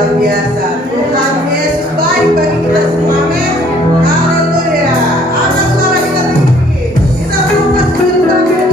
luar biasa. Tuhan Yesus baik bagi kita semua. Amin. Haleluya. Angkat suara kita tinggi. Kita berubah sebagai bagian.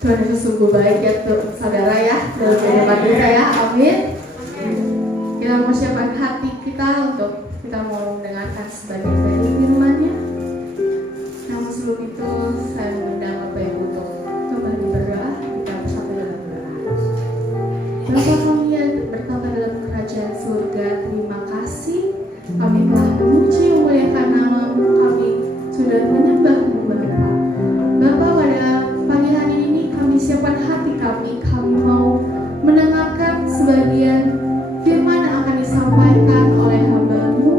Tuhan Yesus sungguh baik ya saudara ya dalam kehidupan kita ya, amin. Kita mau siapkan hati kita untuk kita mau mendengarkan sebagian dari firman-Nya. Namun sebelum itu saya mengundang Bapak Ibu untuk kembali berdoa. Kita bersama dalam doa. Bapa kami yang bertata dalam kerajaan surga, terima kasih kami telah memuji memuliakan nama-Mu, kami sudah menyembah-Mu Bapa. Bapa, pada pagi hari ini kami siapkan hati kami mau mendengarkan sebagian firman yang akan disampaikan oleh hamba-Mu.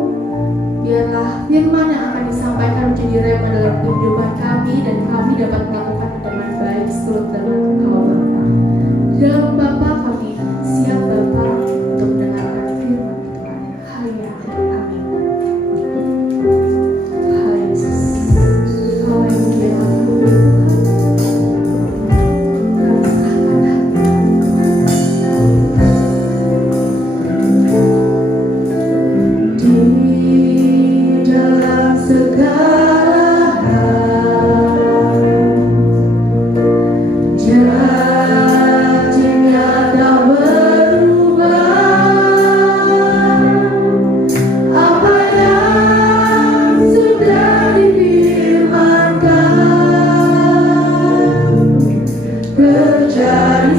Biarlah firman yang akan disampaikan menjadi rema dalam kehidupan kami dan kami dapat melakukan dengan baik seturut dengan Engkau Bapa. Dalam Bapa kami siap Bapa untuk mendengarkan firman Tuhan. Haleluya. Amin. Haleluya. Haleluya. Berjalan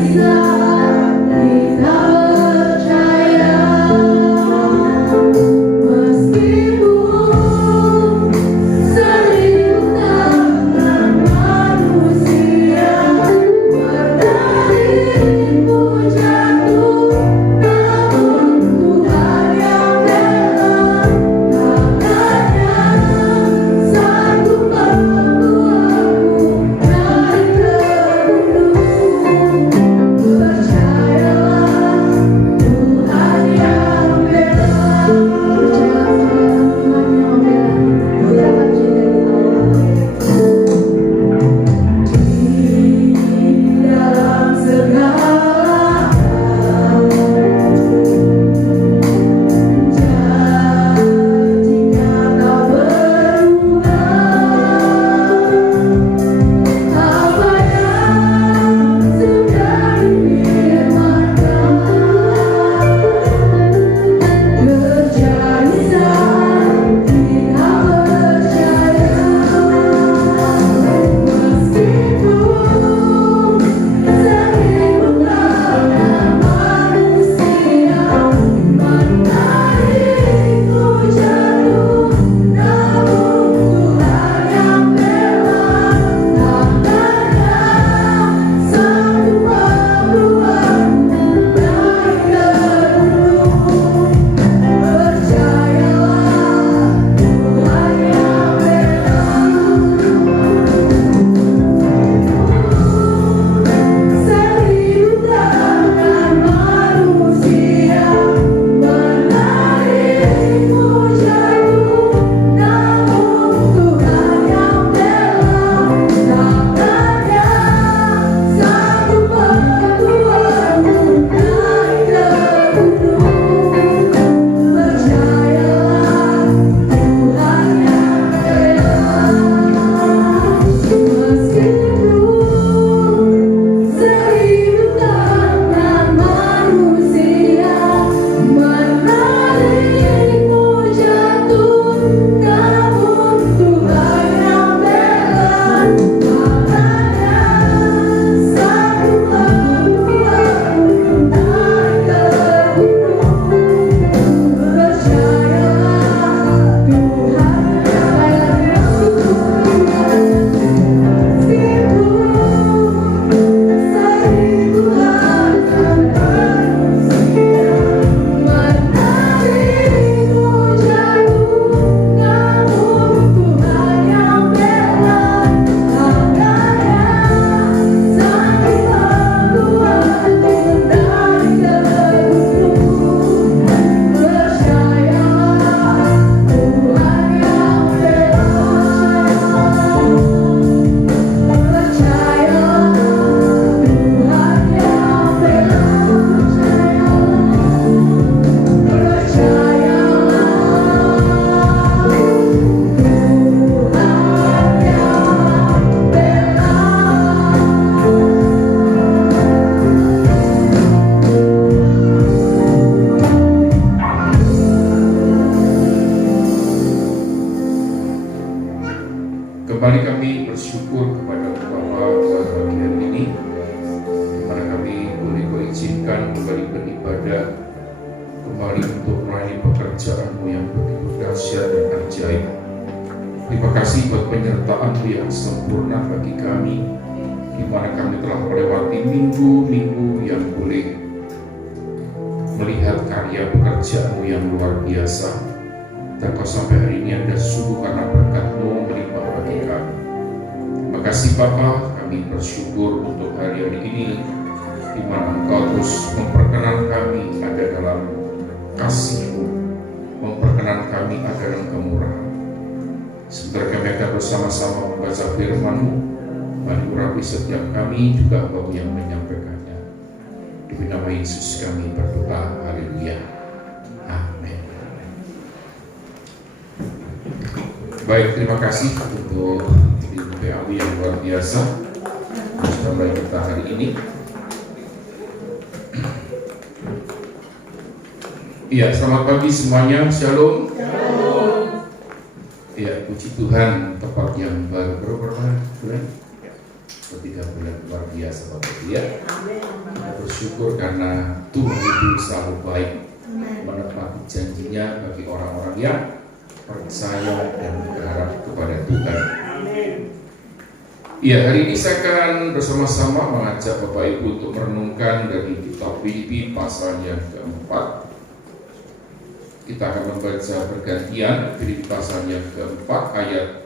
kasih buat penyertaan-Mu yang sempurna bagi kami, di mana kami telah melewati minggu-minggu yang boleh melihat karya pekerjaan-Mu yang luar biasa. Dan Kau sampai hari ini ada sungguh karena berkat-Mu melimpah bagi kami. Terima kasih Bapa, kami bersyukur untuk hari-hari ini, di mana Engkau terus memperkenan kami ada dalam kasih-Mu, memperkenan kami ada dalam kemurahan. Sebentar kami akan bersama-sama membaca firman-Mu, mari urapi setiap kami, juga Engkau yang menyampaikannya. Demi nama Yesus kami berdoa, haleluya, amin. Baik, terima kasih untuk ibu PAW yang luar biasa sudah mulai kita hari ini. Iya, selamat pagi semuanya, shalom. Ya, puji Tuhan, tepat yang baru berapa bulan? 3 bulan, luar biasa Bapak Ibu ya. Kita bersyukur karena Tuhan itu selalu baik menepati janjinya bagi orang-orang yang percaya dan berharap kepada Tuhan. Ya, hari ini saya akan bersama-sama mengajak Bapak Ibu untuk merenungkan dari kitab Filipi pasal yang keempat. Kita akan membaca bergantian Filipi pasal yang keempat ayat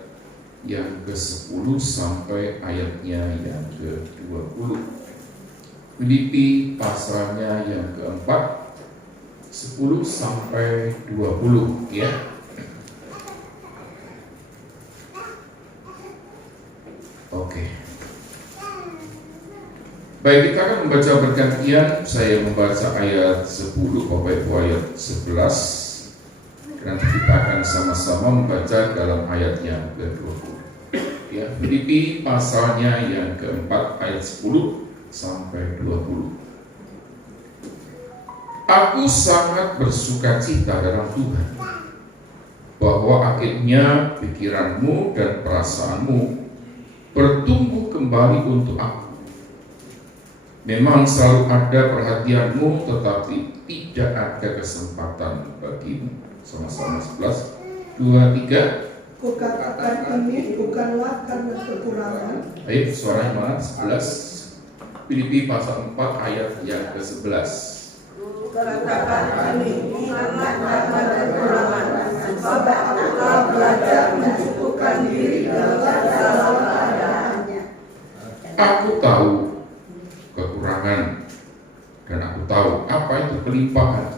yang ke-10 sampai ayatnya yang ke-20. Filipi pasalnya yang keempat 10 sampai 20 ya. Oke. Baik, kita akan membaca bergantian. Saya membaca ayat 10, Bapak Ibu ayat 11. Nanti kita akan sama-sama membaca dalam ayat yang ke-20. Ya, Filipi pasalnya yang keempat ayat 10 sampai 20. Aku sangat bersukacita dalam Tuhan bahwa akhirnya pikiranmu dan perasaanmu bertumbuh kembali untuk aku. Memang selalu ada perhatianmu, tetapi tidak ada kesempatan bagimu. Sama-sama 11, 2, 3. Kukatakan ini bukanlah karena kekurangan. Ayo, suaranya mana? 11. Filipi pasal 4 ayat yang ke-11. Kukatakan ini bukanlah karena kekurangan, sebab aku telah belajar mencukupkan diri dalam segala keadaannya. Aku tahu kekurangan dan aku tahu apa itu kelimpahan.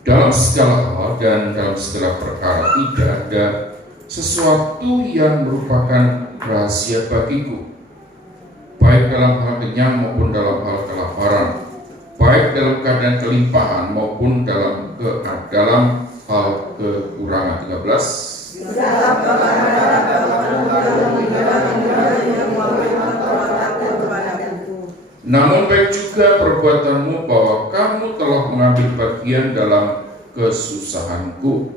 Dalam segala hal dan dalam segala perkara tidak ada sesuatu yang merupakan rahasia bagiku, baik dalam hal kenyang maupun dalam hal kelaparan, baik dalam keadaan kelimpahan maupun dalam hal kekurangan. 13. Dalam Namun baik juga perbuatanmu bahwa kamu telah mengambil bagian dalam kesusahanku.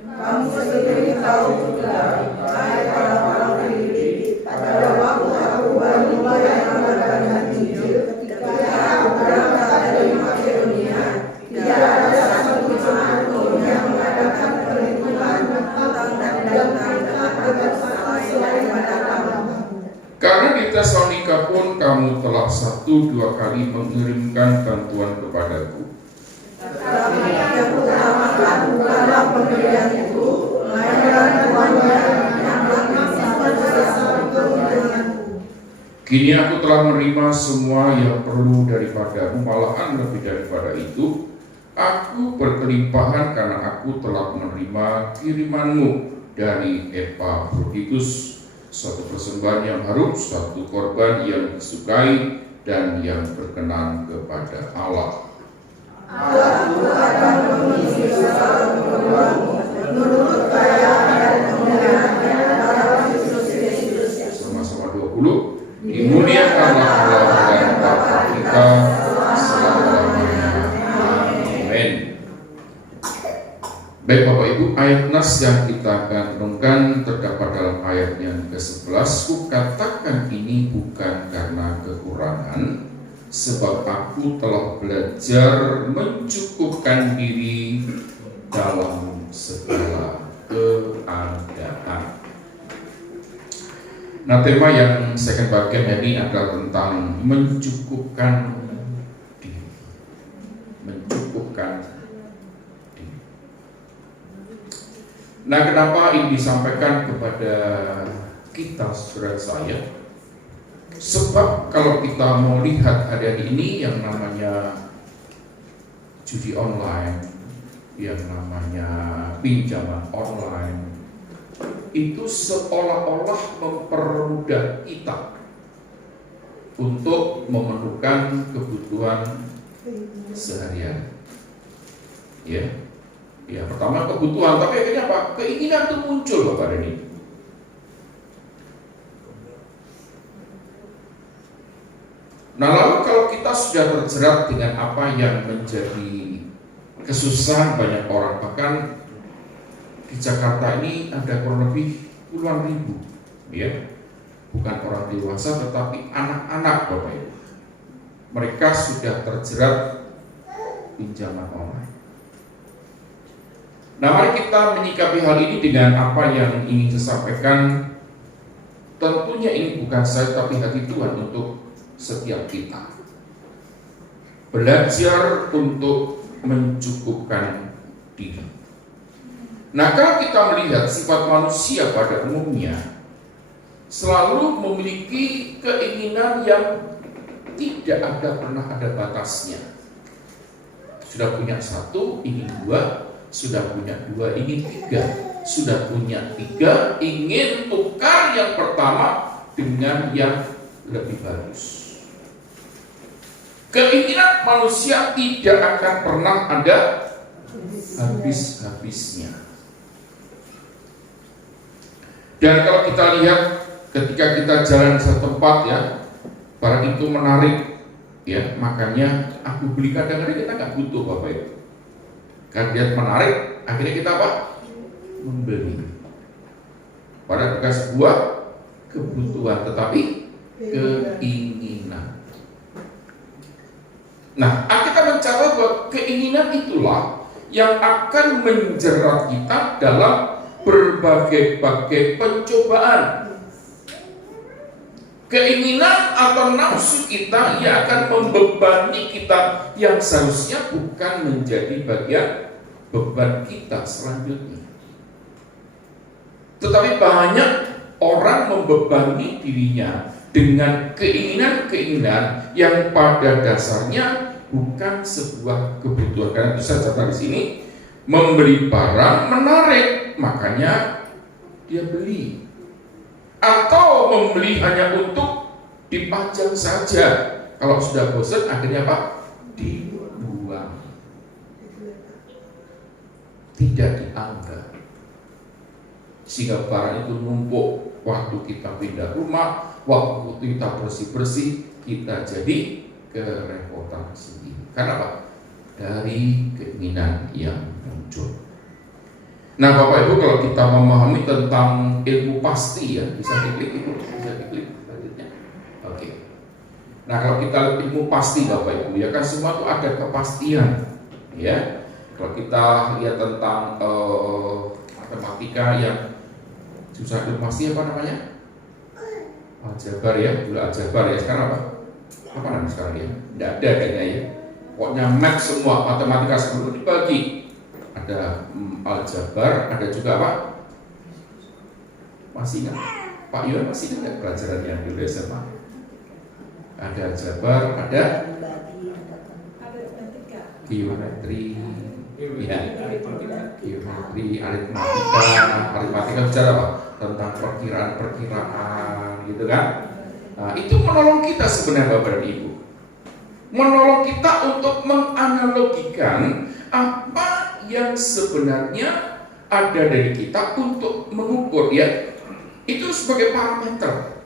Kamu sendiri tahu juga, hai orang-orang Filipi, pada waktu aku baru mulai mengabarkan Injil, ketika aku berangkat dari Makedonia, tidak ada satu jemaat pun yang mengadakan perhitungan tentang dan selain pada kamu. Karena di Tesalonika pun kamu telah 1-2 kali mengirimkan bantuan kepadaku. Tetapi yang utamakan bukanlah pemberian itu, melainkan Tuhannya yang bersama denganku. Kini aku telah menerima semua yang perlu daripadamu, malahan lebih daripada itu. Aku berkelimpahan karena aku telah menerima kirimanmu dari Epafroditus, suatu persembahan yang harum, suatu korban yang disukai dan yang berkenan kepada Allah. Allah itu akan mengisi segala keperluanmu menurut kekayaan dan kemuliaannya dalam Kristus Yesus. Sama-sama 20. Dimuliakanlah Allah dan Bapa kita selama-lamanya. Amin. Baik Bapak Ibu, ayat nas yang kita akan renungkan terdapat dalam ayat yang ke-11. Kukatakan ini bukan karena kekurangan, sebab aku telah belajar mencukupkan diri dalam segala keadaan. Nah, tema yang saya akan bagikan ini adalah tentang mencukupkan diri. Mencukupkan diri. Nah, kenapa ini disampaikan kepada kita, saudara saya? Sebab kalau kita mau lihat hari ini yang namanya judi online, yang namanya pinjaman online, itu seolah-olah mempermudah kita untuk memenuhkan kebutuhan seharian. Ya, pertama kebutuhan, tapi akhirnya apa? Keinginan itu muncul Bapak ini. Nah, lalu kalau kita sudah terjerat dengan apa yang menjadi kesusahan banyak orang, bahkan di Jakarta ini ada kurang lebih puluhan ribu, ya, bukan orang dewasa tetapi anak-anak Bapak Ibu. Mereka sudah terjerat pinjaman online. Nah, mari kita menyikapi hal ini dengan apa yang ingin saya sampaikan. Tentunya ini bukan saya tapi hati Tuhan untuk setiap kita. Belajar untuk mencukupkan diri. Nah, kalau kita melihat sifat manusia pada umumnya selalu memiliki keinginan yang tidak pernah ada batasnya. Sudah punya satu, ingin dua. Sudah punya dua, ingin tiga. Sudah punya tiga, ingin tukar yang pertama dengan yang lebih bagus. Keinginan manusia tidak akan pernah ada habis-habisnya. Dan kalau kita lihat ketika kita jalan di satu tempat, ya, barang itu menarik, ya, makanya aku beli. Kadang-kadang kita nggak butuh Bapak Ibu. Karena dia menarik, akhirnya kita apa? Membeli. Padahal bukan sebuah kebutuhan, tetapi keinginan. Nah, kita mencatat bahwa keinginan itulah yang akan menjerat kita dalam berbagai-bagai pencobaan. Keinginan atau nafsu kita yang akan membebani kita yang seharusnya bukan menjadi bagian beban kita selanjutnya. Tetapi banyak orang membebani dirinya dengan keinginan-keinginan yang pada dasarnya bukan sebuah kebutuhan. Karena itu saya catat di sini, membeli barang menarik, makanya dia beli. Atau membeli hanya untuk dipajang saja. Kalau sudah bosan, akhirnya apa? Dibuang. Tidak dianggap. Sehingga barang itu numpuk. Waktu kita pindah rumah, waktu kita bersih-bersih, kita jadi kerepotan sendiri. Karena apa? Dari keinginan yang muncul. Nah, Bapak Ibu, kalau kita memahami tentang ilmu pasti, ya, bisa diklik itu, bisa diklik selanjutnya. Oke. Nah, kalau kita ilmu pasti Bapak Ibu, ya kan semua itu ada kepastian, ya. Kalau kita lihat tentang matematika yang susah ilmu pasti, apa namanya? Aljabar, ya, dulu aljabar, ya. Sekarang apa? Apa namanya sekarang, ya? Tidak ada kayaknya, ya. Pokoknya math semua, matematika semua dibagi. Ada aljabar, ada juga apa? Masih ingat? Pak Iwan masih ingat pelajaran yang dulu SMA? Ada aljabar, ada geometri, ya, geometri, aritmatika bicara apa? Tentang perkiraan-perkiraan, gitu kan? Nah, itu menolong kita sebenarnya Bapak dan Ibu, menolong kita untuk menganalogikan apa yang sebenarnya ada dari kita untuk mengukur, ya. Itu sebagai parameter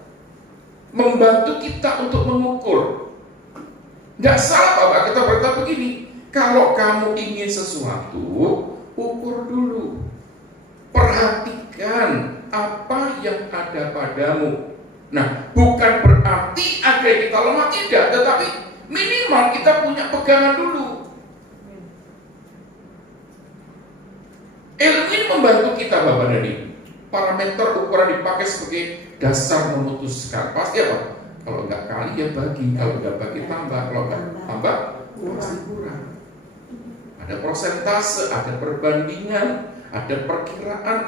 membantu kita untuk mengukur. Tidak salah Bapak, kita berkata begini, kalau kamu ingin sesuatu, ukur dulu, perhatikan apa yang ada padamu. Nah, bukan berarti agar kita lemah, tidak, tetapi minimal kita punya pegangan dulu. Ilmu ini membantu kita Bapak dan Ibu. parameter ukuran dipakai sebagai dasar memutuskan. Pasti apa? Kalau nggak kali ya bagi, kalau nggak bagi tambah, kalau nggak tambah pasti kurang. Ada persentase, ada perbandingan, ada perkiraan,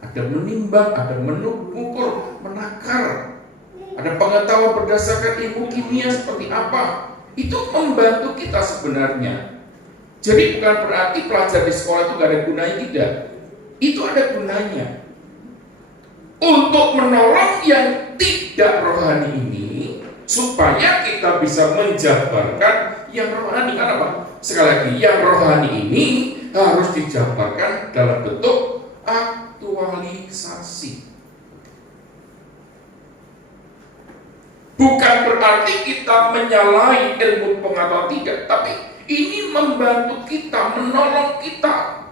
ada menimbang, ada mengukur, menakar, ada pengetahuan berdasarkan ilmu kimia seperti apa. Itu membantu kita sebenarnya. Jadi bukan berarti pelajar di sekolah itu gak ada gunanya, tidak. Itu ada gunanya untuk menolong yang tidak rohani ini, supaya kita bisa menjabarkan yang rohani. Kenapa? Sekali lagi, yang rohani ini harus dijabarkan dalam bentuk aktualisasi. Bukan berarti kita menyalahi ilmu pengetahuan, tidak, tapi ini membantu kita, menolong kita.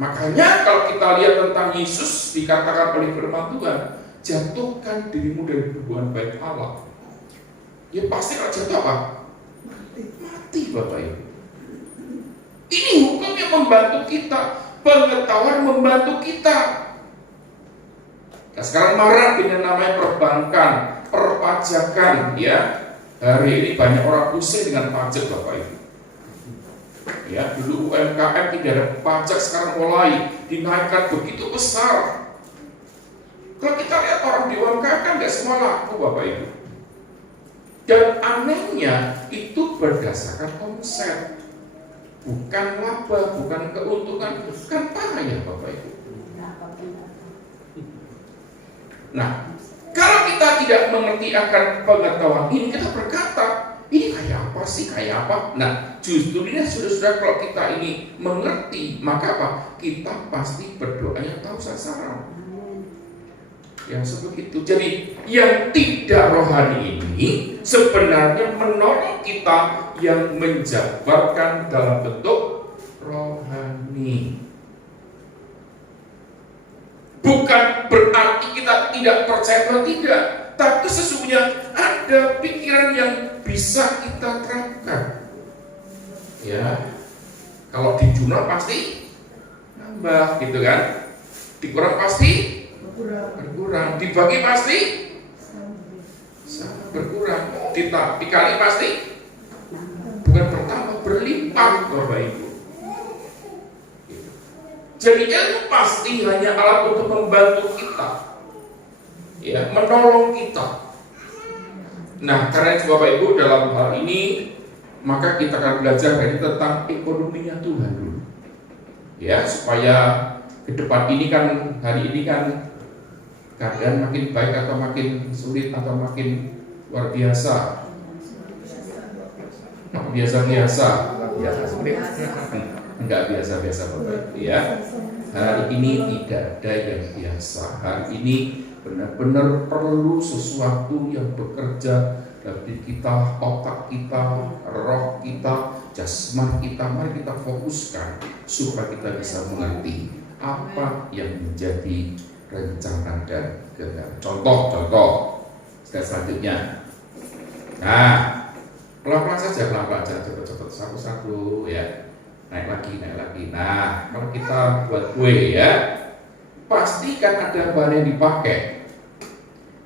Makanya kalau kita lihat tentang Yesus, dikatakan oleh firman Tuhan, jatuhkan dirimu dari hubungan baik Allah. Ya pasti kalau jatuh apa? Mati Bapak Ibu. Ini hukum yang membantu kita, pengetahuan membantu kita. Nah, sekarang marak dengan namanya perbankan, perpajakan, ya. Hari ini banyak orang pusing dengan pajak Bapak Ibu. Ya, dulu UMKM tidak ada pajak, sekarang mulai dinaikkan begitu besar. Kalau kita lihat orang di UMKM kan nggak semua laku Bapak Ibu. Dan anehnya itu berdasarkan omset, bukan laba, bukan keuntungan, bukan payah Bapak Ibu. Nah, kalau kita tidak mengerti akan pengetahuan ini, kita berkata, ini kayak apa sih, kayak apa? Nah, justru ini sudah kalau kita ini mengerti, maka apa? Kita pasti berdoa yang tahu sasaran. Yang sebegitu. Jadi, yang tidak rohani ini sebenarnya menolong kita yang menjabarkan dalam bentuk rohani. Bukan berarti kita tidak percaya Tuhan, tidak. Tapi sesungguhnya ada pikiran yang bisa kita terapkan. Ya, kalau dijual pasti nambah, gitu kan? Dikurang pasti berkurang. Dibagi pasti berkurang. Dikali pasti bukan bertambah, berlipat, Bapak Ibu. Jadi ilmu pasti hanya alat untuk membantu kita, ya, menolong kita. Nah, karena itu Bapak Ibu, dalam hal ini maka kita akan belajar dari tentang ekonominya Tuhan dulu, ya, supaya ke depan ini kan, hari ini kan keadaan makin baik atau makin sulit atau makin luar biasa, biasa-biasa, enggak biasa-biasa Bapak Ibu, ya. Hari ini tidak ada yang biasa. Hari ini benar-benar perlu sesuatu yang bekerja dari kita, otak kita, roh kita, jasmani kita. Mari kita fokuskan supaya kita bisa mengerti apa yang menjadi rencana dan kehendak. Contoh selanjutnya. Nah, pelan-pelan saja, pelan-pelan, jangan cepet-cepet, satu-satu, ya. Naik lagi. Nah, kalau kita buat kue, ya, pastikan ada bahan yang dipakai.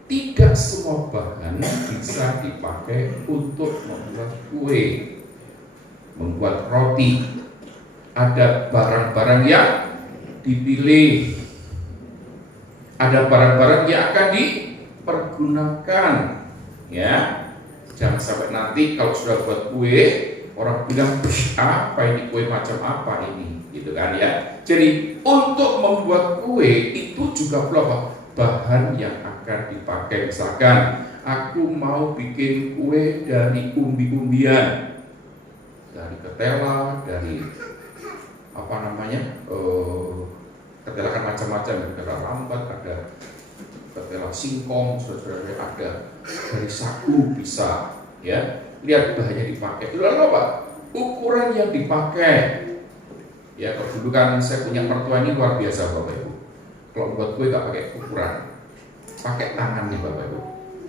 Tidak semua bahan bisa dipakai untuk membuat kue, membuat roti. Ada barang-barang yang dipilih, ada barang-barang yang akan dipergunakan, ya. Jangan sampai nanti kalau sudah buat kue, orang bilang, apa ini kue macam apa ini, gitu kan, ya. Jadi untuk membuat kue itu juga perlu apa? Bahan yang akan dipakai. Misalkan aku mau bikin kue dari umbi-umbian, dari ketela, dari apa namanya, ketela kan macam-macam, ada ketela lambat, ada ketela singkong, saudara, ada dari sagu bisa, ya. Lihat bahannya dipakai. Lalu apa? Ukuran yang dipakai. Ya, kalau dulu kan saya punya mertua ini luar biasa Bapak Ibu. Kalau buat kue nggak pakai ukuran, pakai tangan nih Bapak Ibu.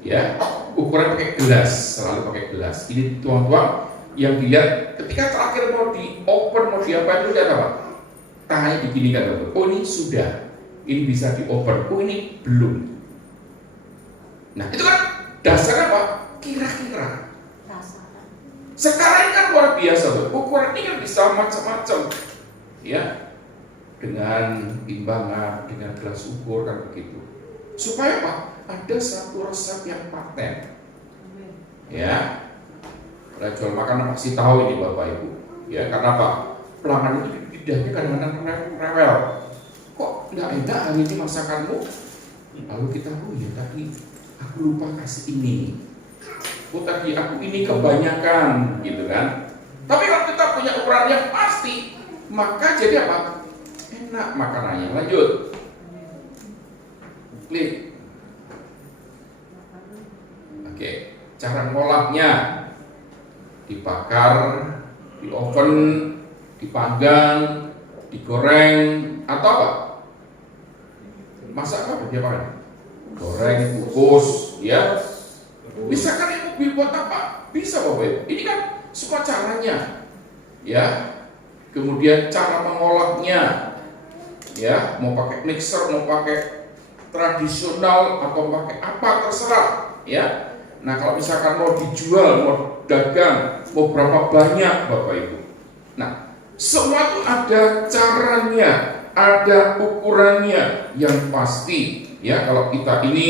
Ya, ukuran pakai gelas, selalu pakai gelas. Ini tuang-tuang yang dilihat ketika terakhir mau di open, mau diapa itu lihat apa? tanya diginikan Bapak. Oh ini sudah, ini bisa dioper. Oh ini belum. Nah itu kan dasarnya apa? Kira-kira. Sekarang kan luar biasa Bapak. Ukuran ini kan bisa macam-macam, ya, dengan timbangan, dengan gelas ukur kan begitu. Supaya apa? Ada satu resep yang paten. Ya, kalau jual makanan pasti tahu ini Bapak Ibu. Ya, karena apa? Pelanggan itu lidahnya kadang-kadang rewel. Kok nggak enak hari ini masakanmu? Lalu kita, oh ya tadi aku lupa kasih ini. Oh tadi aku ini kebanyakan, gitu kan? Tapi kalau kita punya ukuran yang pasti, maka jadi apa? Enak makanannya. Lanjut. Klik. Oke, cara ngolahnya dibakar, di oven, dipanggang, digoreng, atau apa? Masak apa dia pakai? Goreng, kukus, ya. Misalkan yang mobil buat apa? Bisa Bapak. Ini kan semua caranya, ya. Kemudian cara mengolahnya, ya. Mau pakai mixer, mau pakai tradisional atau pakai apa terserah, ya. Nah kalau misalkan mau dijual, mau dagang, mau berapa banyak Bapak Ibu. Nah semua itu ada caranya, ada ukurannya yang pasti, ya. Kalau kita ini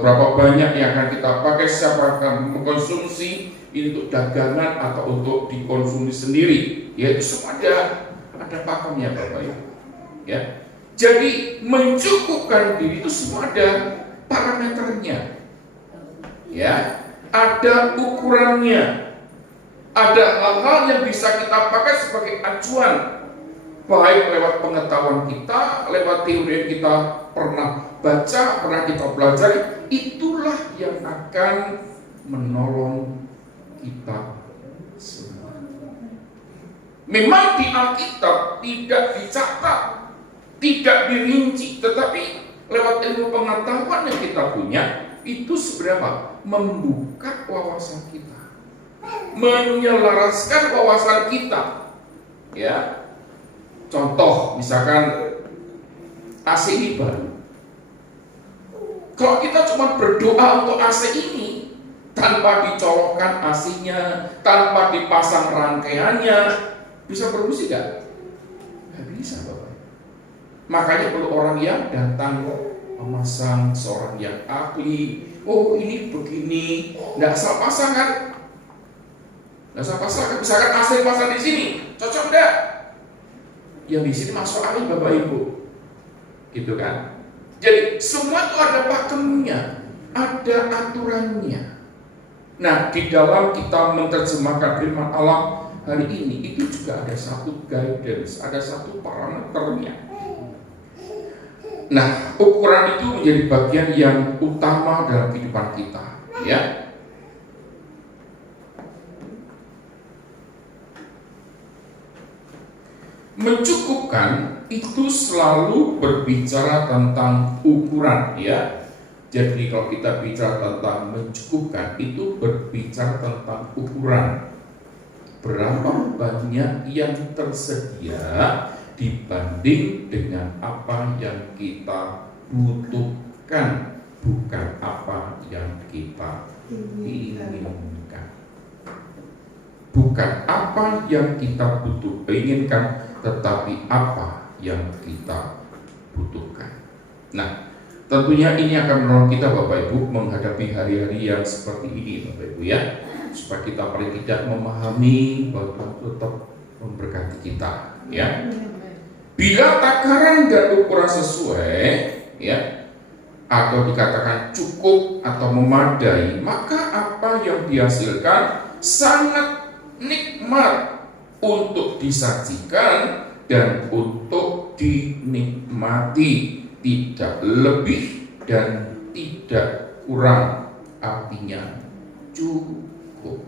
berapa banyak yang akan kita pakai, siapa akan mengkonsumsi ini untuk dagangan atau untuk dikonsumsi sendiri, ya itu semua ada pakemnya Bapak Ibu, ya. Jadi mencukupkan diri itu semua ada parameternya, ya, ada ukurannya, ada hal-hal yang bisa kita pakai sebagai acuan, baik lewat pengetahuan kita, lewat teori yang kita pernah baca, pernah kita pelajari. Itulah yang akan menolong kita semua. Memang di Alkitab tidak dicatat, tidak dirinci, tetapi lewat ilmu pengetahuan yang kita punya, itu seberapa membuka wawasan kita, menyelaraskan wawasan kita, ya. Contoh misalkan AC ini baru. Kalau kita cuma berdoa untuk AC ini tanpa dicolokkan AC-nya, tanpa dipasang rangkaiannya, bisa berfungsi nggak? Nggak bisa Bapak. Makanya perlu orang yang datang memasang, seorang yang ahli. Oh ini begini, nggak asal pasang kan? Nggak asal pasang kan? Misalkan AC pasang di sini, cocok nggak? Yang di sini masuk angin Bapak Ibu, gitu kan? Jadi semua itu ada pakemnya, ada aturannya. Nah di dalam kita menerjemahkan firman Allah hari ini itu juga ada satu guidance, ada satu parameternya. Nah, ukuran itu menjadi bagian yang utama dalam kehidupan kita, ya. Mencukupkan itu selalu berbicara tentang ukuran, ya. Jadi kalau kita bicara tentang mencukupkan itu berbicara tentang ukuran. Berapa banyak yang tersedia dibanding dengan apa yang kita butuhkan, bukan apa yang kita inginkan. Bukan apa yang kita inginkan, tetapi apa yang kita butuhkan. Nah, tentunya ini akan menolong kita Bapak Ibu menghadapi hari-hari yang seperti ini Bapak Ibu, ya. Supaya kita paling tidak memahami bahwa Tuhan tetap memberkati kita, ya. Bila takaran dan ukuran sesuai, ya, atau dikatakan cukup atau memadai, maka apa yang dihasilkan sangat nikmat untuk disajikan dan untuk dinikmati, tidak lebih dan tidak kurang, artinya cukup.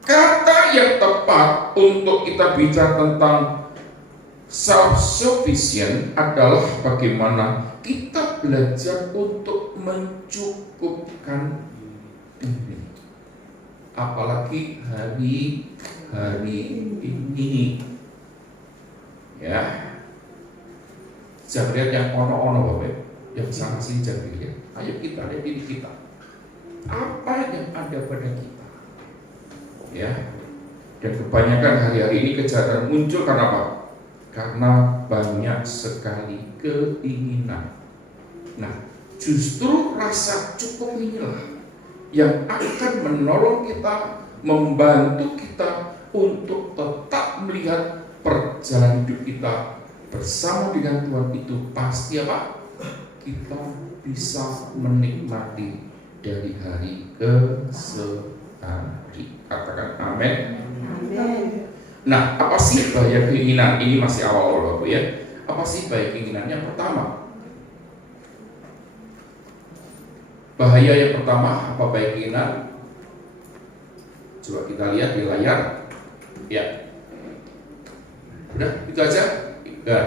Kata yang tepat untuk kita bicara tentang self-sufficient adalah bagaimana kita belajar untuk mencukupkan diri. Apalagi hari hari ini. Ya, jangan lihat yang ono-ono Bapak, yang sana sini jangan dilihat. Ayo kita lihat diri kita. Apa yang ada pada kita? Ya. Dan kebanyakan hari-hari ini kejahatan muncul karena apa? Karena banyak sekali keinginan. Nah, justru rasa cukup inilah yang akan menolong kita, membantu kita untuk tetap melihat perjalanan hidup kita bersama dengan Tuhan itu pasti apa? Kita bisa menikmati dari hari ke hari. Katakan amin. Nah, apa sih bahaya keinginan? Ini masih awal-awal Bapak ya. Apa sih bahaya keinginan? Yang pertama, bahaya yang pertama apa bahaya keinginan? Coba kita lihat di layar. Ya, udah itu aja. Nah,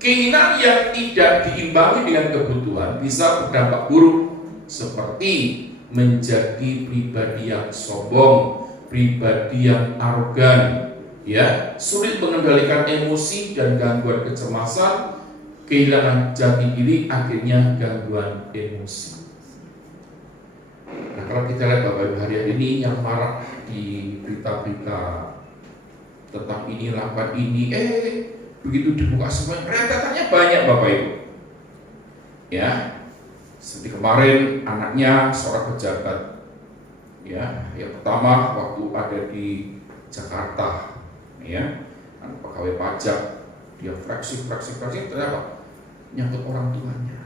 keinginan yang tidak diimbangi dengan kebutuhan bisa berdampak buruk, seperti menjadi pribadi yang sombong, pribadi yang arogan, ya, sulit mengendalikan emosi dan gangguan kecemasan, kehilangan jati diri, akhirnya gangguan emosi. Nah, kalau kita lihat Bapak Ibu hari ini yang marak di berita-berita tentang ini lakukan ini, begitu dibuka semuanya rentetannya banyak Bapak Ibu. Ya, seperti kemarin anaknya seorang pejabat. Ya, yang pertama waktu ada di Jakarta, ya, anak pegawai pajak, dia fraksi ternyata nyangkut orang tuanya.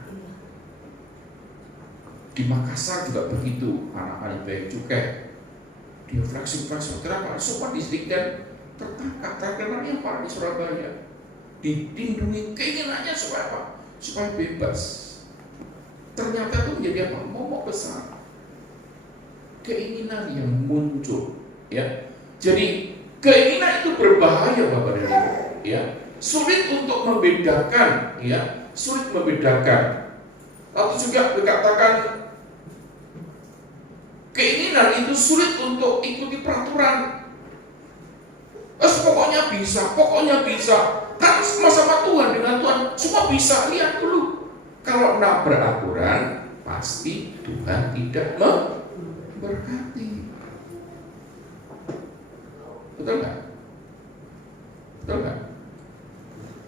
Di Makassar juga begitu, anak-anak baik cukai, dia fraksi kenapa? Semua disedikkan tertangkap, terakhir yang parah di Surabaya, dilindungi keinginannya supaya apa? Supaya bebas. Ternyata itu menjadi apa? Momok besar. Keinginan yang muncul, ya. Jadi keinginan itu berbahaya Bapak dan Ibu, ya. Sulit untuk membedakan, ya. Sulit membedakan. Lalu juga dikatakan keinginan itu sulit untuk ikuti peraturan. Pokoknya bisa. Kan sama-sama Tuhan, dengan Tuhan semua bisa. Lihat dulu. Kalau nak beraturan, pasti Tuhan tidak memberkati. Betul nggak?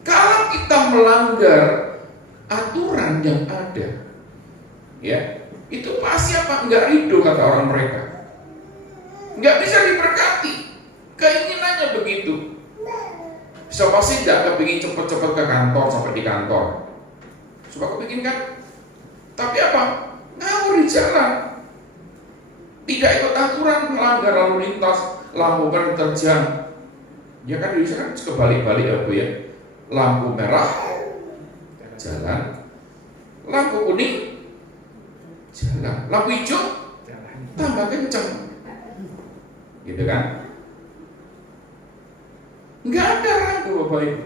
Kalau kita melanggar aturan yang ada, ya, itu pasti apa? Nggak ridho kata orang mereka. Nggak bisa diberkati. Keinginannya begitu. Siapa sih tidak kepingin cepat-cepat ke kantor sampai di kantor? Coba kepingin kan? Tapi apa? Ngawur di jalan. Tidak ikut aturan, melanggar lalu lintas, lampu terjang. Ya kan di Indonesia kan kebalik-balik ya Bu ya. Lampu merah jalan, lampu kuning jalan, lampu hijau tambah kencang. Gitu kan? Nggak ada ragu Bapak Ibu.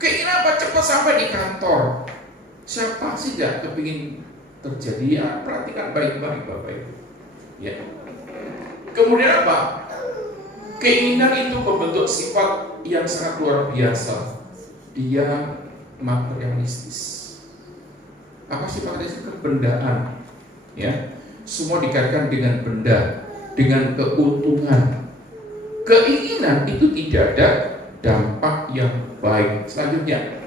Keinginan apa? Cepat sampai di kantor. Siapa sih tidak kepingin terjadi? Ya, perhatikan baik-baik Bapak Ibu. Ya. Kemudian apa? Keinginan itu membentuk sifat yang sangat luar biasa. Dia materialistis. Apa sifat itu? Kebendaan. Ya. Semua dikaitkan dengan benda, dengan keuntungan. Keinginan itu tidak ada dampak yang baik. Selanjutnya,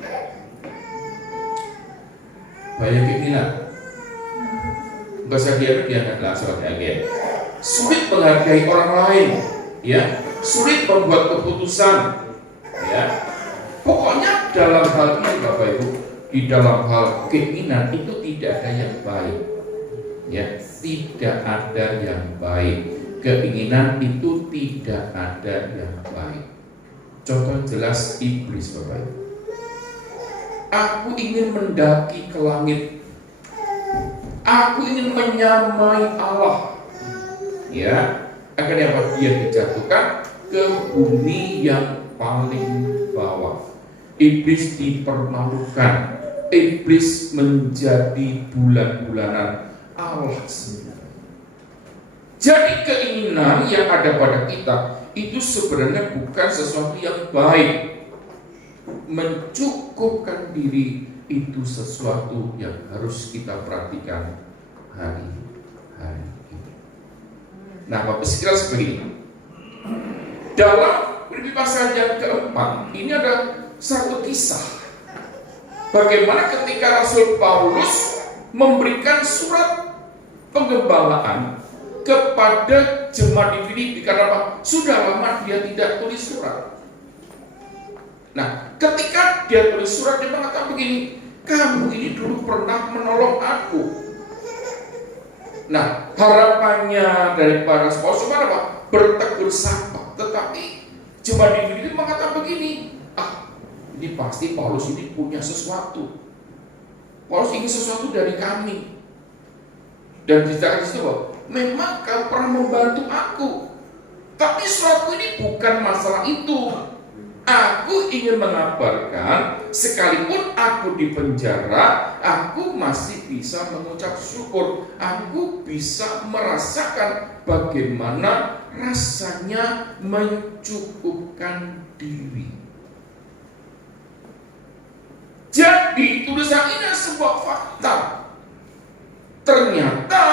bahaya keinginan. Enggak usah diangkat lah suratnya. Sulit menghargai orang lain, ya. Sulit membuat keputusan, ya. Pokoknya dalam hal ini Bapak Ibu, di dalam hal keinginan itu tidak ada yang baik, ya. Tidak ada yang baik. Keinginan itu tidak ada yang baik. Contoh jelas iblis Bapak Ibu. Aku ingin mendaki ke langit. Aku ingin menyamai Allah. Ya, akhirnya apa? Dia dijatuhkan ke bumi yang paling bawah. Iblis dipermalukan. Iblis menjadi bulan-bulanan Allah sendiri. Jadi keinginan yang ada pada kita itu sebenarnya bukan sesuatu yang baik. Mencukupkan diri itu sesuatu yang harus kita perhatikan hari-hari ini. Nah, Bapak sekira seperti ini. Dalam Filipi pasal yang keempat, ini ada satu kisah. Bagaimana ketika Rasul Paulus memberikan surat penggembalaan kepada jemaat di Filipi, karena apa? Sudah lama dia tidak tulis surat. Nah, ketika dia tulis surat, dia mengatakan begini, kamu ini dulu pernah menolong aku. Nah, harapannya dari para Paulus apa? Bertegur sapa. Tetapi jemaat di Filipi mengatakan begini, ini pasti Paulus ini punya sesuatu. Paulus ingin sesuatu dari kami. Dan dikatakan di situ, memang kau pernah membantu aku, tapi suratku ini bukan masalah itu. Aku ingin mengabarkan, sekalipun aku di penjara, aku masih bisa mengucap syukur. Aku bisa merasakan bagaimana rasanya mencukupkan diri. Jadi tulisan ini sebuah fakta. Ternyata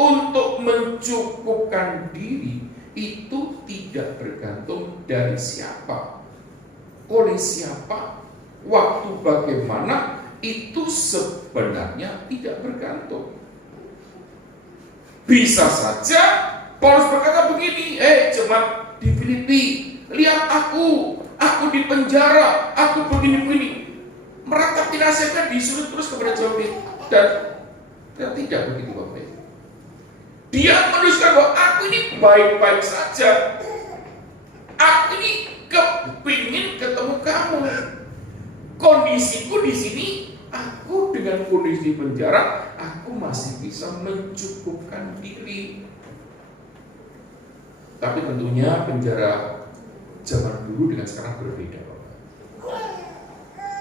untuk mencukupkan diri itu tidak bergantung dari siapa, oleh siapa, waktu bagaimana, itu sebenarnya tidak bergantung. Bisa saja Paulus berkata begini, jemaat di Filipi, lihat aku di penjara, aku begini-begini. Meratapi nasibnya disuruh terus kepada jemaat, dan tidak begitu Bapak. Dia menuliskan bahwa aku ini baik-baik saja. Aku ini kepingin ketemu kamu. Kondisiku di sini, aku dengan kondisi penjara, aku masih bisa mencukupkan diri. Tapi tentunya penjara zaman dulu dengan sekarang berbeda, Bapak.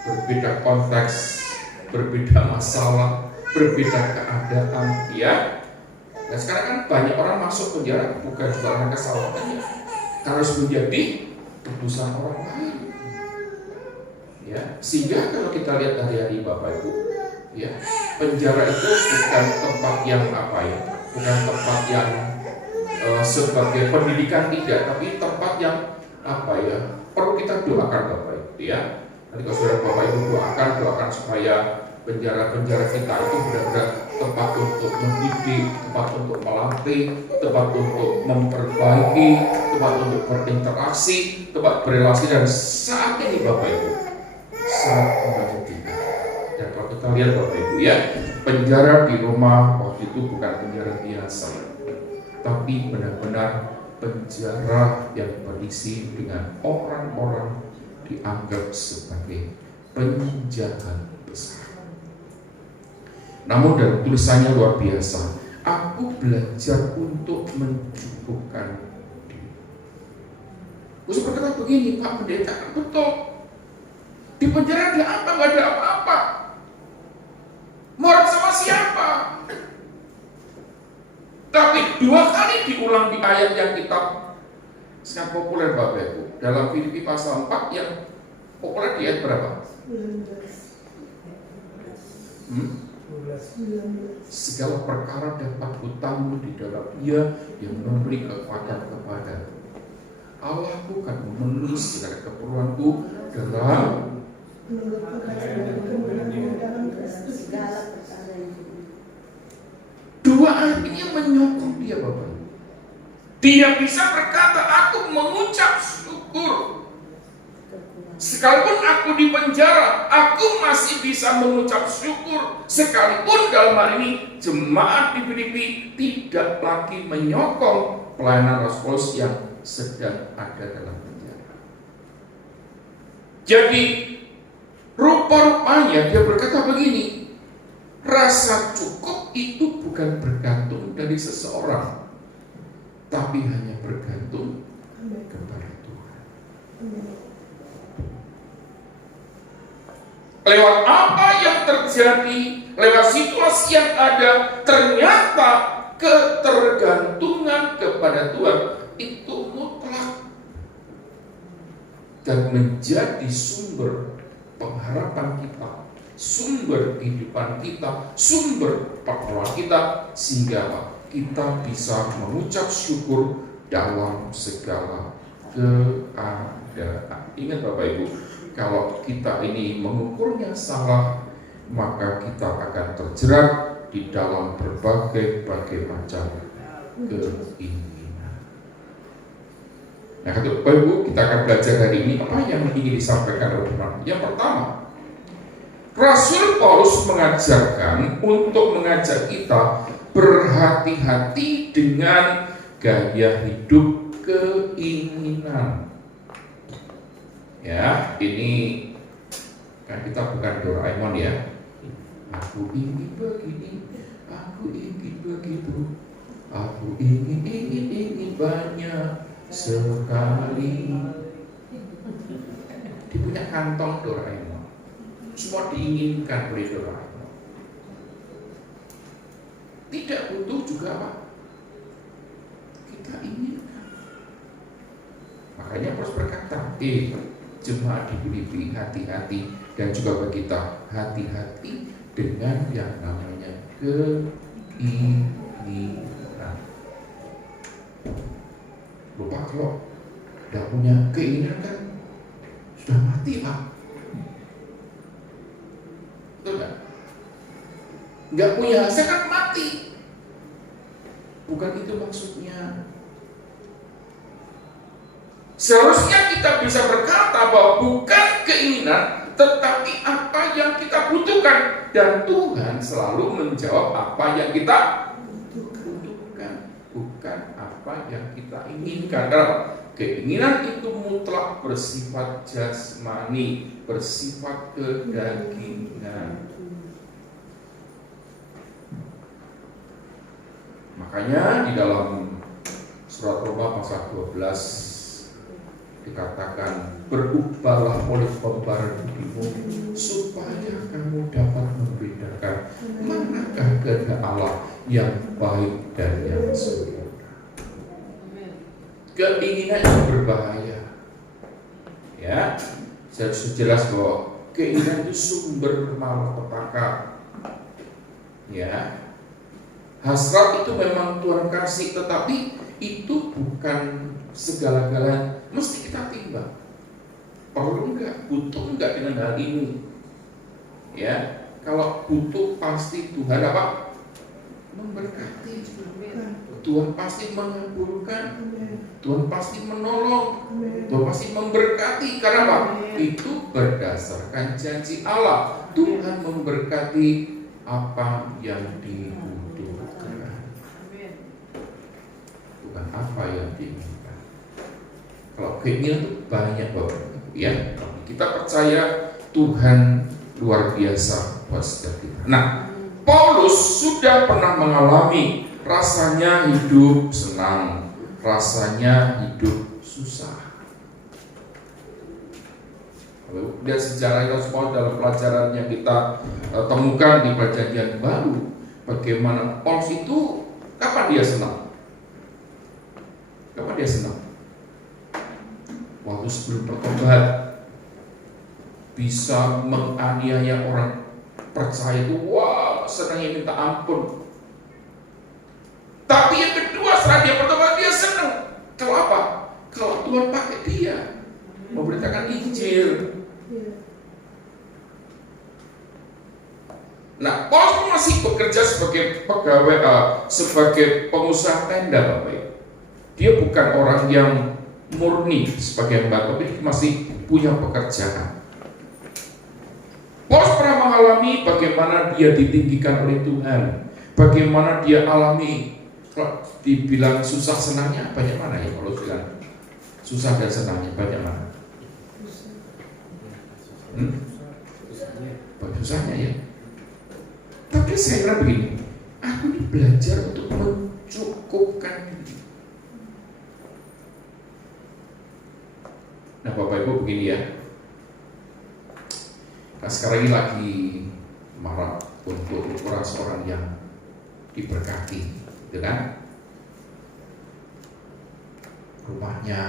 Berbeda konteks, berbeda masalah, berbeda keadaan, ya. Nah sekarang kan banyak orang masuk penjara bukan karena kesalahannya, harus menjadi keputusan orang lain. Ya, sehingga kalau kita lihat hari-hari Bapak Ibu, ya, penjara itu bukan tempat yang bukan tempat yang sebagai pendidikan, tidak, tapi tempat yang perlu kita doakan Bapak Ibu, ya. Nanti kalau saudara Bapak Ibu doakan supaya penjara-penjara kita itu benar-benar tempat untuk mendidik, tempat untuk melatih, tempat untuk memperbaiki, tempat untuk berinteraksi, tempat berrelasi. Dan saat ini Bapak Ibu, saat membantu kita. Dan kalau kita lihat Bapak Ibu, ya, penjara di Roma waktu itu bukan penjara biasa, tapi benar-benar penjara yang berisi dengan orang-orang dianggap sebagai penjahat besar. Namun dari tulisannya luar biasa, aku belajar untuk mencukupkan diri. Gue berkata begini, Pak Pendeta, kan betul. Di penjara ada apa? Gak ada apa-apa. Mau sama siapa? Tapi 2 kali diulang di ayat yang kita sangat populer Bapak Ibu. Dalam Filipi pasal 4 yang populer di ayat berapa? 19. Segala perkara dapat kutamu di dalam Dia yang memberi kekuatan kepada Allah, bukan memenuhi segala keperluanku dalam dua ayat ini yang menyokong dia Bapak. Dia bisa berkata, aku mengucap syukur. Sekalipun aku di penjara, aku masih bisa mengucap syukur. Sekalipun dalam hal ini jemaat di Filipi tidak lagi menyokong pelayanan Rasul Paulus yang sedang ada dalam penjara. Jadi rupa-rupanya dia berkata begini, rasa cukup itu bukan bergantung dari seseorang, tapi hanya bergantung kepada Tuhan. Lewat apa yang terjadi, lewat situasi yang ada, ternyata ketergantungan kepada Tuhan itu mutlak. dan menjadi sumber pengharapan kita, sumber kehidupan kita, sumber pertolongan kita, sehingga kita bisa mengucap syukur dalam segala keadaan. Ingat Bapak Ibu, kalau kita ini mengukurnya salah, maka kita akan terjerat di dalam berbagai macam keinginan. Nah, Bapak Ibu, kita akan belajar hari ini apa yang ingin disampaikan oleh Tuhan. Yang pertama, Rasul Paulus mengajarkan untuk mengajak kita berhati-hati dengan gaya hidup keinginan. Ya, ini kan kita bukan Doraemon ya. Aku ingin begini, aku ingin begitu, aku ingin banyak sekali. Dia punya kantong Doraemon. Semua diinginkan oleh Doraemon. Tidak butuh juga apa? Kita inginkan. Makanya Paulus berkata, jemaat di Filipi, hati-hati, dan juga bagi kita hati-hati dengan yang namanya keinginan. Lupa kalau tidak punya keinginan kan sudah mati Pak. Betul nggak? Nggak punya hasrat kan mati. Bukan itu maksudnya. Seharusnya kita bisa berkata bahwa bukan keinginan, tetapi apa yang kita butuhkan. Dan Tuhan selalu menjawab apa yang kita butuhkan, bukan apa yang kita inginkan. Karena keinginan itu mutlak bersifat jasmani, bersifat kedagingan. Makanya di dalam surat Roma pasal 12 dikatakan, berubahlah oleh pembaharuan budimu supaya kamu dapat membedakan manakah kehendak Allah yang baik dan yang sempurna. Keinginan itu berbahaya. Ya, saya harus jelas bahwa keinginan itu sumber malapetaka. Ya, hasrat itu memang Tuhan kasih, tetapi itu bukan segala-galanya. Mesti kita timbang, perlu enggak, butuh enggak dengan hal ini. Ya, kalau butuh pasti Tuhan apa? Memberkati. Tuhan pasti mengabulkan. Tuhan pasti menolong. Tuhan pasti memberkati. Karena apa? Itu berdasarkan janji Allah. Tuhan memberkati apa yang dibutuhkan, bukan apa yang diinginkan. Kalau keinginan itu banyak Bapak Ibu ya. Kita percaya Tuhan luar biasa buat setiap kita. Nah, Paulus sudah pernah mengalami rasanya hidup senang, rasanya hidup susah. Kalau lihat sejarah itu semua dalam pelajaran yang kita temukan di Perjanjian Baru, bagaimana Paulus itu kapan dia senang? Kapan dia senang? Waktu sebelum bertobat, bisa menganiaya orang percaya itu, wah senangnya minta ampun. Tapi yang kedua setelah dia bertobat, dia senang. Kalau apa? Kalau Tuhan pakai dia memberitakan Injil. Nah, Paulus masih bekerja sebagai pegawai, sebagai pengusaha tenda, Bapak. Dia bukan orang yang murni sebagai hamba, tapi masih punya pekerjaan. Paulus pernah mengalami bagaimana dia ditinggikan oleh Tuhan, bagaimana dia alami. Kalau dibilang susah senangnya banyak mana ya? Kalau bilang susah dan senangnya banyak mana? Susahnya ya. Tapi saya kira begini, aku ini belajar untuk mencukupkan diri. Nah Bapak Ibu begini ya, nah sekarang ini lagi marak untuk ukuran seorang yang diberkati, gitu kan? Rumahnya,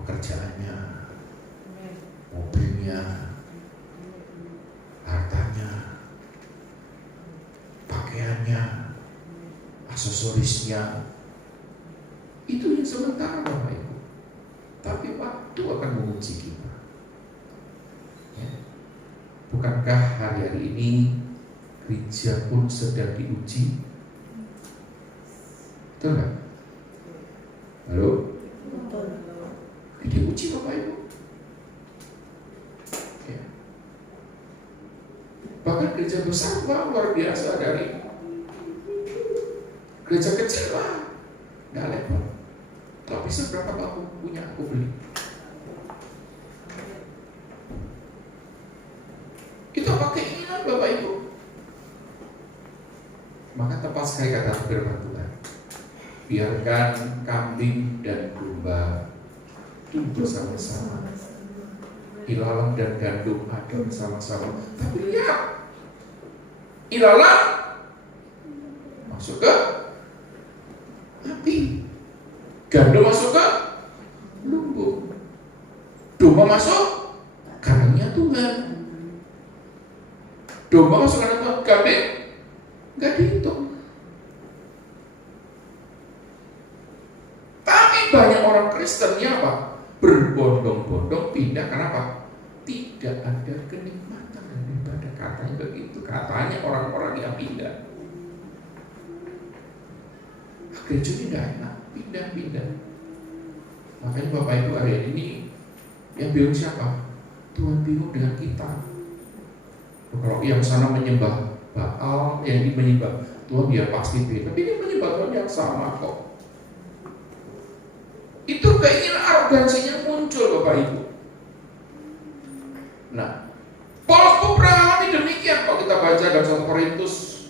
pekerjaannya, mobilnya, hartanya, pakaiannya, aksesorisnya. Itu yang sementara Bapak Ibu. Tapi waktu akan menguji kita. Ya. Bukankah hari-hari ini gereja pun sedang diuji? Betul nggak? Halo? Diuji Bapak Ibu. Ya. Bahkan gereja besar luar biasa, dari gereja kecil lah, nggak level. Kalau bisa berapa aku punya, aku beli. Itu apa keinginan Bapak Ibu? Maka tepat sekali kata firman Tuhan. Biarkan kambing dan domba tumbuh bersama-sama, ilalang dan gandum ada bersama-sama. Tapi lihat, ilalang masuk ke api, gandum masuk ke lumbung, domba masuk kandangnya Tuhan. Domba masuk kandang Tuhan, kambing nggak dihitung. Banyak orang Kristennya apa? Berbondong-bondong pindah. Kenapa? Tidak ada kenikmatan dan ibadah. Katanya begitu. Katanya orang-orang yang pindah. Gereja ini tidak enak. Pindah-pindah. Makanya Bapak Ibu hari ini yang bingung siapa? Tuhan bingung dengan kita. Kalau yang sana menyembah Baal, yang ini menyembah Tuhan, dia pasti beda. Tapi ini menyembah Tuhan yang sama kok. Itu keinginan arogansinya muncul Bapak Ibu. Nah, Paulus pun pernah mengalami demikian. Kalau kita baca dalam 1 Korintus,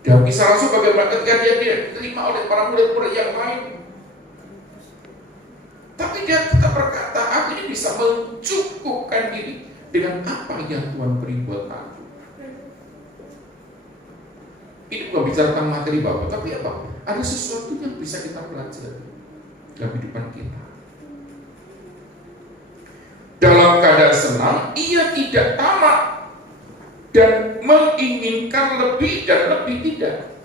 dan bisa langsung bagaimana ketika dia diterima oleh para murid-murid yang lain. Tapi dia tetap berkata, aku ini bisa mencukupkan diri dengan apa yang Tuhan beri buat aku. Ini bukan bicara tentang materi Bapak, tapi apa? Ada sesuatu yang bisa kita pelajari dalam kehidupan kita. Dalam keadaan senang, ia tidak tamak dan menginginkan lebih dan lebih tidak.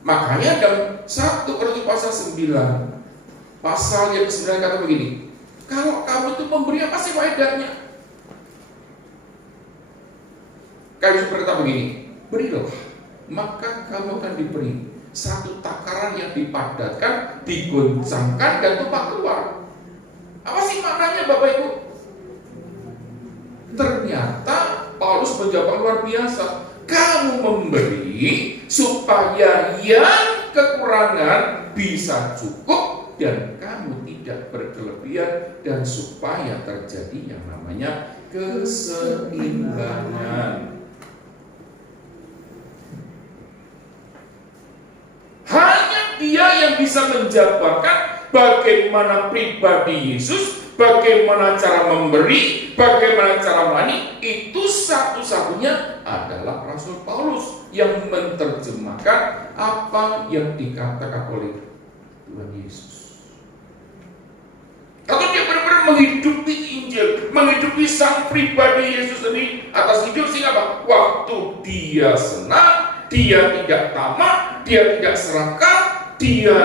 Makanya dalam 1 Korintus pasal 9, pasal yang ke-9 kata begini, kalau kamu itu memberi apa sih faedahnya? Kayu berkata begini, berilah, maka kamu akan diberi satu takaran yang dipadatkan, digoncangkan, dan tumpah keluar. Apa sih maknanya Bapak Ibu? Ternyata Paulus menjawab luar biasa. Kamu memberi supaya yang kekurangan bisa cukup dan kamu tidak berkelebihan, dan supaya terjadi yang namanya keseimbangan. Hanya Dia yang bisa menjabarkan bagaimana pribadi Yesus, bagaimana cara memberi, bagaimana cara melayani. Itu satu-satunya adalah Rasul Paulus yang menerjemahkan apa yang dikatakan oleh Tuhan Yesus. Kalau dia benar-benar menghidupi Injil, menghidupi sang pribadi Yesus ini atas hidup sehingga apa? Waktu dia senang, dia tidak tamak, dia tidak serakah, dia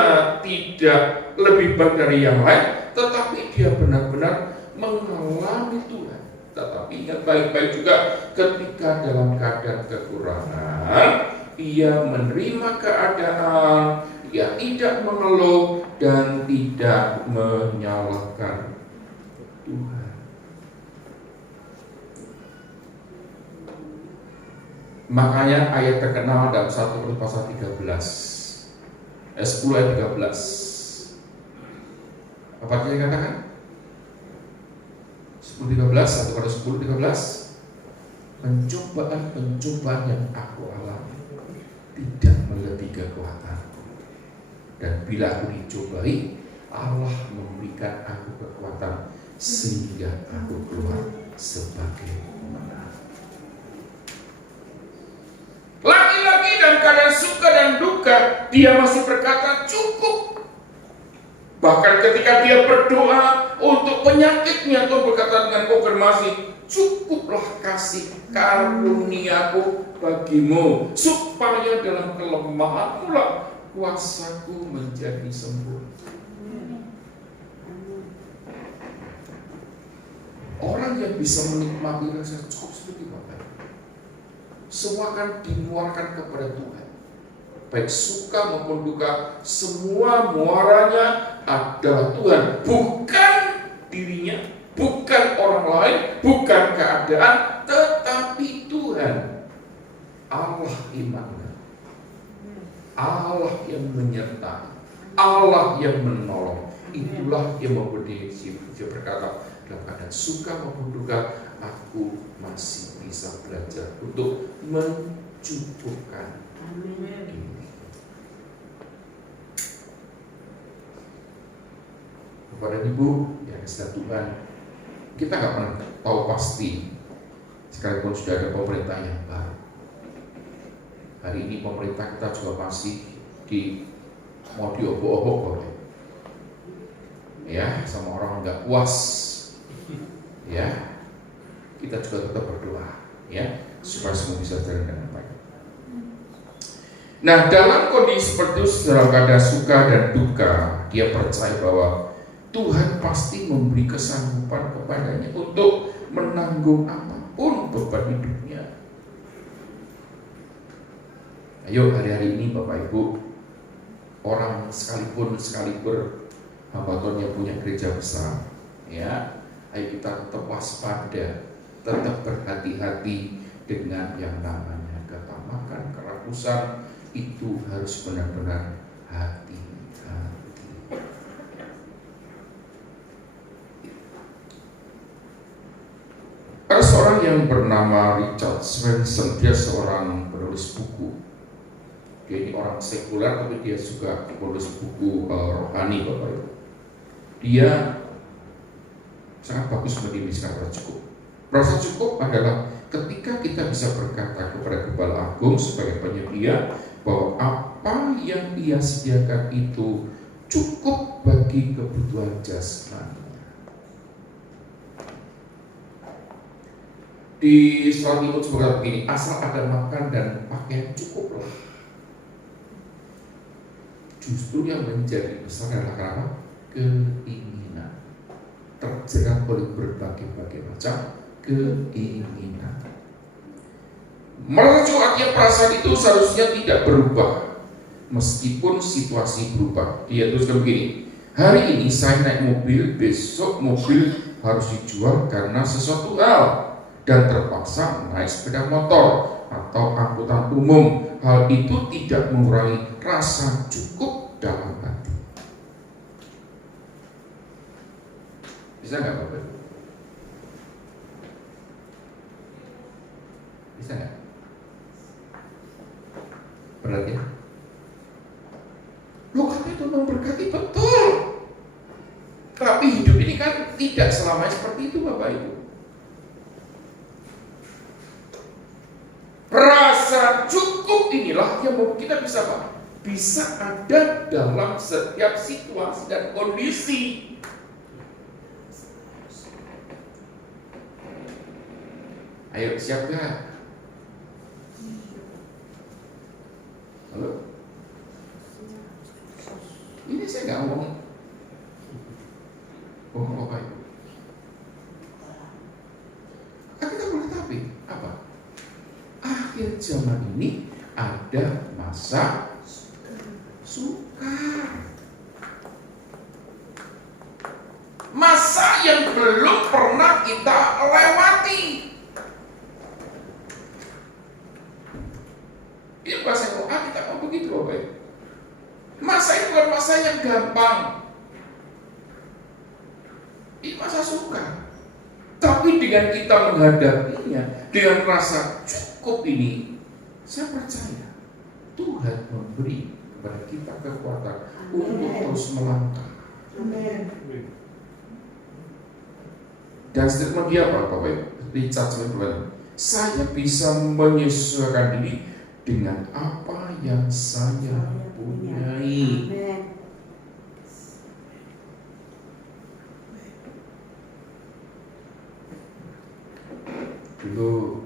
tidak lebih baik dari yang lain, tetapi dia benar-benar mengalami Tuhan. Tetapi ingat baik-baik juga, ketika dalam keadaan kekurangan, ia menerima keadaan, ia tidak mengeluh dan tidak menyalahkan Tuhan. Makanya ayat terkenal dalam 1 Korintus pasal 13, 10 ayat 13. Apa dia katakan? 10:13, 1 Korintus 10:13. Pencobaan yang aku alami tidak melebihi kekuatanku. Dan bila aku dicobai, Allah memberikan aku kekuatan sehingga aku keluar sebagai pemenang. Laki-laki dan keadaan suka dan duka, dia masih berkata cukup. Bahkan ketika dia berdoa untuk penyakitnya, Tuhan berkata dengan konfirmasi, cukuplah kasih karuniaku bagimu, supaya dalam kelemahanmu lah kuasaku menjadi sempurna. Orang yang bisa menikmati rasa cukup seperti apa? Semua akan dimuarkan kepada Tuhan. Baik suka maupun duka, semua muaranya adalah Tuhan. Bukan dirinya, bukan orang lain, bukan keadaan, tetapi Tuhan. Allah Immanuel, Allah yang menyertai, Allah yang menolong. Itulah yang membuat dia berkata, dalam keadaan suka maupun duka, aku masih bisa belajar untuk mencukupkan diri. Kepada Ibu yang kasih Tuhan, kita nggak pernah tahu pasti, sekalipun sudah ada pemerintah yang baru. Hari ini pemerintah kita juga masih mau diobok-obok oleh, ya, sama orang nggak puas, ya. Kita juga tetap berdoa, ya, supaya semua bisa jalan dengan baik. Nah, dalam kondisi seperti itu, dalam keadaan suka dan duka, dia percaya bahwa Tuhan pasti memberi kesanggupan kepadanya untuk menanggung apapun beban hidupnya. Ayo hari-hari ini Bapak Ibu, orang sekalipun hamba Tuhan yang punya gereja besar, ya, ayo kita tetap waspada, tetap berhati-hati dengan yang namanya ketamakan, kerakusan. Itu harus benar-benar hati-hati. Ada seorang yang bernama Richard Swenson, dia seorang penulis buku. Dia ini orang sekuler, tapi dia juga penulis buku rohani, Bapak Ibu. Dia sangat bagus mendefinisikan rasa cukup. Rasa cukup adalah ketika kita bisa berkata kepada Gembala Agung sebagai penyedia bahwa apa yang ia sediakan itu cukup bagi kebutuhan jasmani. Di Surat Timotius berkata begini, asal ada makan dan pakaian cukuplah. Justru yang menjadi besar adalah karena keinginan, terjerat oleh berbagai macam keinginan. Mercu artinya perasaan itu seharusnya tidak berubah meskipun situasi berubah. Dia teruskan begini, hari ini saya naik mobil, besok mobil harus dijual karena sesuatu hal, dan terpaksa naik sepeda motor atau angkutan umum. Hal itu tidak mengurangi rasa cukup dalam hati. Bisa nggak Bapak? Bisa nggak? Berat ya? Loh, tapi itu memberkati, betul. Tapi hidup ini kan tidak selamanya seperti itu Bapak Ibu. Rasa cukup inilah yang membuat kita bisa apa? Bisa ada dalam setiap situasi dan kondisi. Ayo, siap gak? Halo? Ini saya nggak ngomong Bapak Ibu. Kita boleh tapi apa? Akhir zaman ini ada masa sukar, masa yang belum pernah kita lewati. Ini bahasa doa kita mau begitu Bapak. Masa itu bukan masa yang gampang. Ini masa sukar. Tapi dengan kita menghadapinya dengan rasa cukup ini, saya percaya Tuhan memberi kepada kita kekuatan untuk terus melangkah. Amin. Dan statement dia apa Bapak Ibu? Richard Swenson, saya bisa menyesuaikan diri dengan apa yang saya punyai. dulu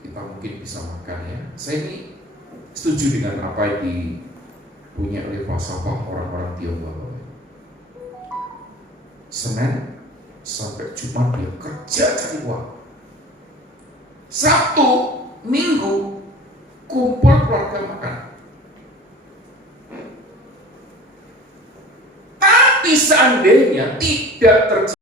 kita mungkin bisa makan ya. Saya ini setuju dengan apa yang dipunya oleh falsafah orang-orang Tionghoa. Senin sampai Jumat dia kerja cari uang. Sabtu, Minggu kumpul keluarga makan. Tapi seandainya tidak terjadi